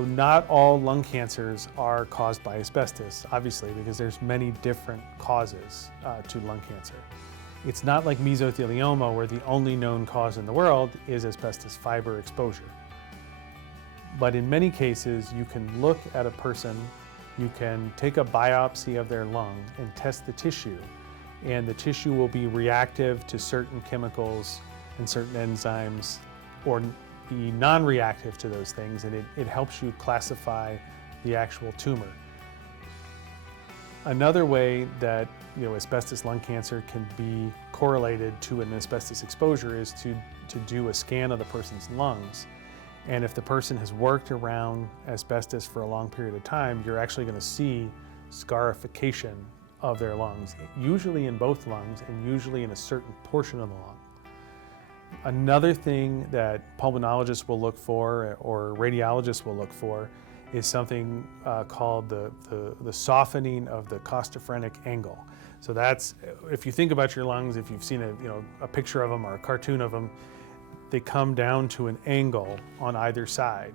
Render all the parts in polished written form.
Not all lung cancers are caused by asbestos, obviously, because there's many different causes to lung cancer. It's not like mesothelioma, where the only known cause in the world is asbestos fiber exposure. But in many cases, you can look at a person, you can take a biopsy of their lung and test the tissue, and the tissue will be reactive to certain chemicals and certain enzymes, or be non-reactive to those things, and it helps you classify the actual tumor. Another way that asbestos lung cancer can be correlated to an asbestos exposure is to do a scan of the person's lungs. And if the person has worked around asbestos for a long period of time, you're actually going to see scarification of their lungs, usually in both lungs and usually in a certain portion of the lung. Another thing that pulmonologists will look for, or radiologists will look for, is something called the softening of the costophrenic angle. So that's, if you think about your lungs, if you've seen a picture of them or a cartoon of them, they come down to an angle on either side,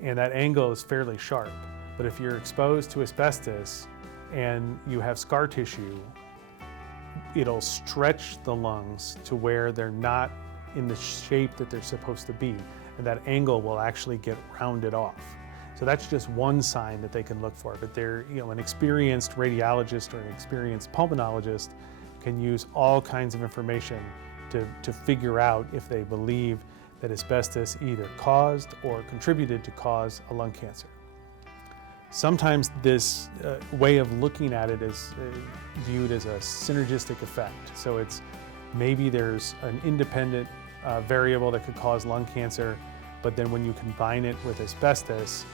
and that angle is fairly sharp. But if you're exposed to asbestos and you have scar tissue, it'll stretch the lungs to where they're not in the shape that they're supposed to be, and that angle will actually get rounded off. So that's just one sign that they can look for, but an experienced radiologist or an experienced pulmonologist can use all kinds of information to figure out if they believe that asbestos either caused or contributed to cause a lung cancer. Sometimes this way of looking at it is viewed as a synergistic effect. So it's maybe there's an independent variable that could cause lung cancer, but then when you combine it with asbestos,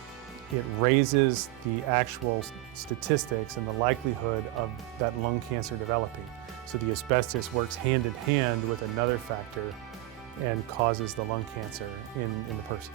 it raises the actual statistics and the likelihood of that lung cancer developing. So the asbestos works hand in hand with another factor and causes the lung cancer in the person.